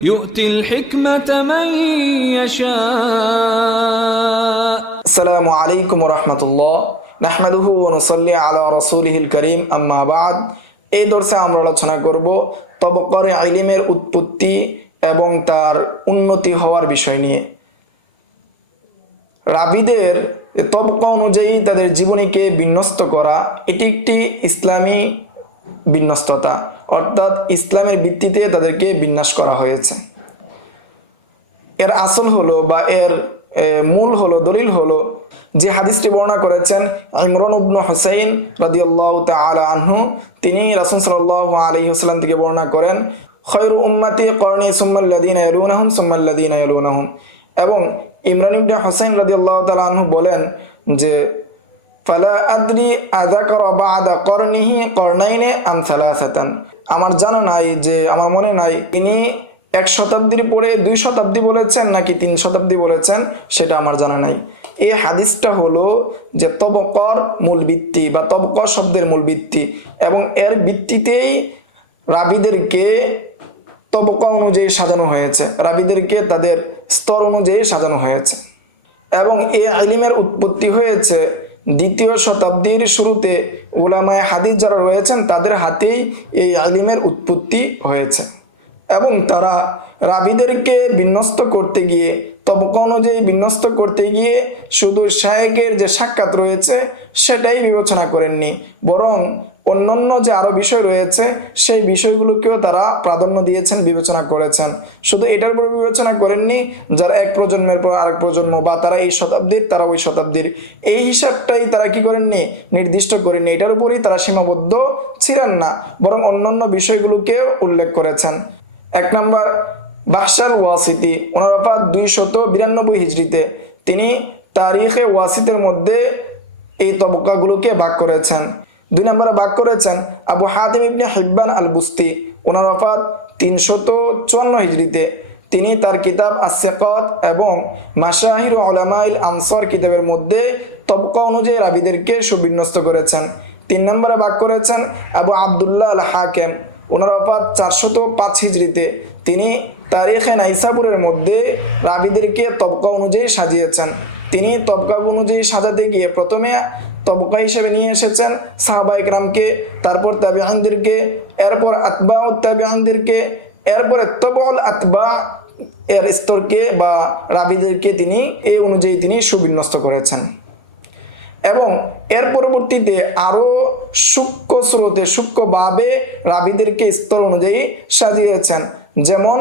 يؤتي الحكمة من يشاء আসসালামু আলাইকুম রহমতুল্লাহ নাহমাদুহু ওয়া নুসাল্লি আলা রাসূলিহিল কারীম আম্মা বাদ। এই দর্সে আমরা আলোচনা করব তবকর ইলমের উৎপত্তি এবং তার উন্নতি হওয়ার বিষয় নিয়ে। রাবিদের তবকা অনুযায়ী তাদের জীবনীকে বিন্যস্ত করা এটি একটি ইসলামী বিন্যস্ততা, অর্থাৎ ইসলামের ভিত্তিতে তাদেরকে বিন্যাস করা হয়েছে। এর আসল হলো বা এর মূল হলো, দলিল হলো যে হাদিসটি বর্ণনা করেছেন ইমরান ইবনে হুসাইন রাদিয়াল্লাহু তাআলা আনহু। তিনি রাসূল সাল্লাল্লাহু আলাইহি ওয়াসাল্লাম থেকে বর্ণনা করেন, খায়রু উম্মতি করনি সুম্মাল্লাযীনা ইয়ালুনাহুম সুম্মাল্লাযীনা ইয়ালুনাহুম। এবং ইমরান ইবনে হুসাইন রাদিয়াল্লাহু তাআলা আনহু বলেন যে ফালা আদরি আযাকারা বা'দা করনিহি করনাইনে আম সালাসাতান। আমার জানা নাই, যে আমার মনে নাই তিনি এক শতাব্দীর পরে 2 শতাব্দী বলেছেন নাকি 3 শতাব্দী বলেছেন, সেটা আমার জানা নাই। এই হাদিসটা হলো যে তবকর মূল ভিত্তি বা তবকর শব্দের মূল ভিত্তি, এবং এর ভিত্তিতেই রাবিদেরকে তবকা অনুযায়ী সাজানো হয়েছে, রাবিদেরকে তাদের স্তর অনুযায়ী সাজানো হয়েছে। এবং এই ইলমের উৎপত্তি হয়েছে 2য় শতাব্দীর শুরুতে। উলামায়ে হাদিস যারা রয়েছেন তাদের হাতেই এই ইলমের উৎপত্তি হয়েছে, এবং তারা রাবিদেরকে বিন্যস্ত করতে গিয়ে, তবকা অনুযায়ী বিন্যস্ত করতে গিয়ে শুধু শায়েখের যে সাক্ষাৎ রয়েছে সেটাই বিবেচনা করেননি, বরং অন্যান্য যে আরও বিষয় রয়েছে সেই বিষয়গুলোকেও তারা প্রাধান্য দিয়েছেন, বিবেচনা করেছেন। শুধু এটার উপর বিবেচনা করেননি যারা এক প্রজন্মের পর আরেক প্রজন্ম, বা তারা এই শতাব্দীর তারা ওই শতাব্দীর, এই হিসাবটাই তারা কি করেননি, নির্দিষ্ট করেননি। এটার উপরই তারা সীমাবদ্ধ ছিলেন না, বরং অন্যান্য বিষয়গুলোকেও উল্লেখ করেছেন। 1 নম্বর, বাহশার ওয়াসিতি, ওনার ওফাত 292 হিজরিতে। তিনি তারিখে ওয়াসিতের মধ্যে এই তবকাগুলোকে ভাগ করেছেন। 2 নম্বরে ভাগ করেছেন আবু হাতিম ইবনে হিব্বান আল বুস্তি, ওনার ওফাত 354 হিজরিতে। তিনি তার কিতাব আস-সিকাত এবং মাশাহির উলামাইল আনসার কিতাবের মধ্যে তবকা অনুযায়ী রাবিদেরকে সুবিন্যস্ত করেছেন। 3 নম্বরে ভাগ করেছেন আবু আবদুল্লাহ আল হাকিম, ওনার ওফাত 405 হিজরিতে। তিনি তারিখে নাইসাবুরের মধ্যে রাবিদেরকে তবকা অনুযায়ী সাজিয়েছেন। তিনি তবকা অনুযায়ী সাজাতে গিয়ে প্রথমে তবকা হিসেবে নিয়ে এসেছেন সাহাবায়ে কেরামকে, তারপর তাবিঈনদেরকে, এরপর আতবাউত তাবিঈনদেরকে, এরপরে তবউল আতবা এর স্তরকে বা রাবিদেরকে তিনি এই অনুযায়ী তিনি সুবিন্যস্ত করেছেন। এবং এর পরবর্তীতে আরও সূক্ষ্ম স্রোতে, সূক্ষ্মভাবে রাবিদেরকে স্তর অনুযায়ী সাজিয়েছেন। যেমন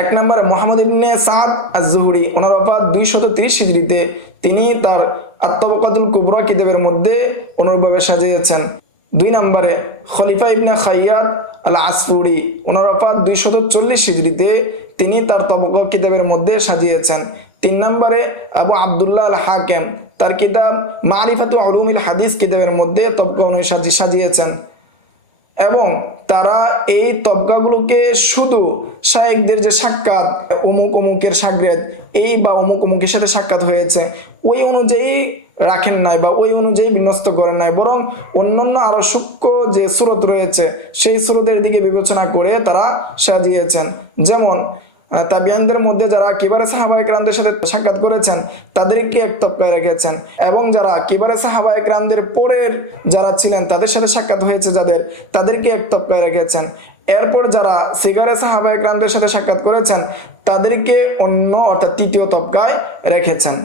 1 নম্বরে মুহাম্মদ ইবনে সাদ আজ-জুহরি, ওনার ওফাত 230 হিজরিতে। তিনি তার আত-তাবাকাতুল কুবরা কিতাবের মধ্যে অনুরূপভাবে সাজিয়েছেন। 2 নম্বরে খলিফা ইবনে খাইয়াত আল আসফুরি, ওনার ওফাত 240 হিজরিতে। তিনি তার তবকা কিতাবের মধ্যে সাজিয়েছেন। 3 নম্বরে আবু আবদুল্লাহ আল হাকিম, তার কিতাব মারিফাতু উলুমিল হাদিস কিতাবের মধ্যে তবকা অনুযায়ী সাজিয়েছেন। এবং তারা এই তবকাগুলোকে শুধু শায়েখদের যে সাক্ষাৎ, অমুক অমুকের শাগরেদ এই বা অমুক অমুকের সাথে সাক্ষাৎ হয়েছে ওই অনুযায়ী রাখেন নাই বা ওই অনুযায়ী বিন্যস্ত করেন নাই, বরং অন্যান্য আরও সূক্ষ্ম যে সুরত রয়েছে সেই সুরতের দিকে বিবেচনা করে তারা সাজিয়েছেন। যেমন তাবিঈনদের মধ্যে যারা কিবারে সাহাবায়ে কেরামদের সাথে সাক্ষাৎ করেছেন তাদেরকে এক তবকায় রেখেছেন, এবং যারা কিবারে সাহাবায়ে কেরামদের পরের যারা ছিলেন তাদের সাথে সাক্ষাৎ হয়েছে যাদের, তাদেরকে এক তবকায় রেখেছেন। এরপর যারা সিগারে সাহাবায়ে কেরামদের সাথে সাক্ষাৎ করেছেন তাদেরকে অন্য, অর্থাৎ 3য় তবকায় রেখেছেন।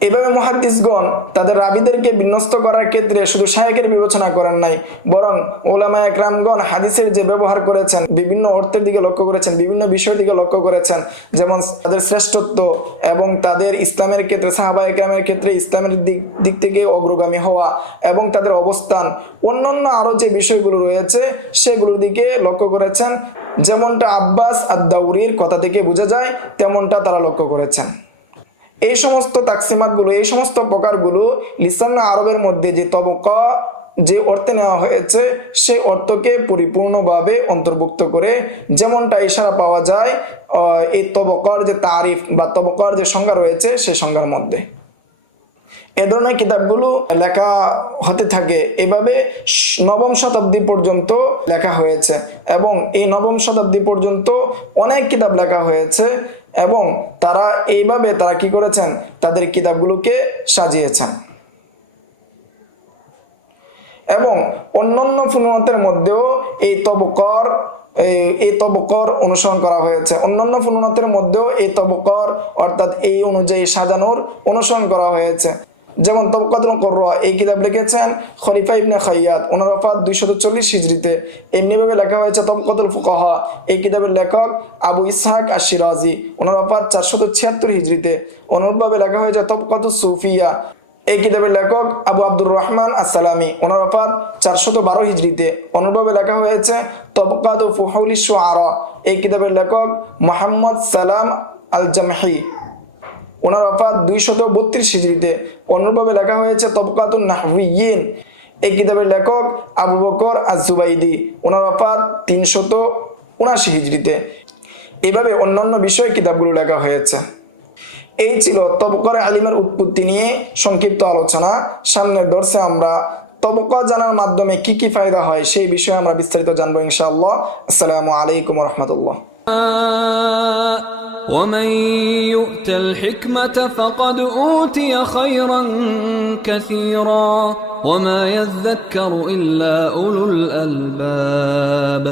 এভাবে মুহাদ্দিসগণ তাদের রাবিদেরকে বিন্যস্ত করার ক্ষেত্রে শুধু শায়েখের বিবেচনা করেন নাই, বরং উলামায়ে কেরামগণ হাদিসের যে ব্যবহার করেছেন বিভিন্ন অর্থের দিকে লক্ষ্য করেছেন, বিভিন্ন বিষয়ের দিকে লক্ষ্য করেছেন। যেমন তাদের শ্রেষ্ঠত্ব এবং তাদের ইসলামের ক্ষেত্রে, সাহাবায়ে কেরামের ক্ষেত্রে ইসলামের দিক থেকে অগ্রগামী হওয়া এবং তাদের অবস্থান, অন্যান্য আরও যে বিষয়গুলো রয়েছে সেগুলোর দিকে লক্ষ্য করেছেন। যেমনটা আব্বাস আদ-দাউরির কথা থেকে বোঝা যায় তেমনটা তারা লক্ষ্য করেছেন। এই সমস্ত তাকসিমাতগুলো, এই সমস্ত প্রকারগুলো লিসানে আরবের মধ্যে যে তবকা যে অর্থে নেওয়া হয়েছে সেই অর্থকে পরিপূর্ণভাবে অন্তর্ভুক্ত করে, যেমনটা ইশারা পাওয়া যায় এই তবকার যে তারিফ বা তবকার যে সংজ্ঞা রয়েছে সেই সংজ্ঞার মধ্যে। এ ধরনের কিতাবগুলো লেখা হতে থাকে। এভাবে নবম শতাব্দী পর্যন্ত লেখা হয়েছে এবং এই নবম শতাব্দী পর্যন্ত অনেক কিতাব লেখা হয়েছে এবং তারা এইভাবে তারা কি করেছেন, তাদের কিতাবগুলোকে সাজিয়েছেন। এবং অন্যান্য ফুনুয়াতের মধ্যেও এই তবকর অনুসরণ করা হয়েছে। অন্যান্য ফুনুয়াতের মধ্যেও এই তবকর অর্থাৎ এই অনুযায়ী সাজানোর অনুসরণ করা হয়েছে। যেমন তবকাতুল কুররা এই কিতাব লিখেছেন খলিফা ইবনে খাইয়াত, ওনার ওফাত 240 হিজরিতে। এমনিভাবে লেখা হয়েছে তবকাতুল ফুকাহা, এই কিতাবের লেখক আবু ইসহাক আশ-শিরাজি, ওনার ওফাত 476 হিজরিতে। অনুরূপভাবে লেখা হয়েছে তবকাতুস সুফিয়া, এই কিতাবের লেখক আবু আব্দুর রহমান আসসালামি, ওনার ওফাত 412 হিজরিতে। অনুরূপভাবে লেখা হয়েছে তবকাতু ফুহুলিশ শুআরা, এই কিতাবের লেখক মুহাম্মদ সালাম আল জামহি, ওনার ওফাত 232 হিজরিতে। অনুরূপভাবে লেখা হয়েছে তবকাতুন নাহউইয়িন, এই কিতাবের লেখক আবু বকর আজ-জুবাইদি, ওনার ওফাত 379 হিজরিতে। এভাবে অন্যান্য বিষয়ে কিতাবগুলো লেখা হয়েছে। এই ছিল তবকরে আলিমের উৎপত্তি নিয়ে সংক্ষিপ্ত আলোচনা। সামনের দর্শে আমরা তবকা জানার মাধ্যমে কি কি ফায়দা হয় সেই বিষয়ে আমরা বিস্তারিত জানবো ইনশাআল্লাহ। আসসালামু আলাইকুম ওয়া রাহমাতুল্লাহ। ومن يؤت الحكمة فقد أوتي خيرا كثيرا وما يذكر إلا أولو الألباب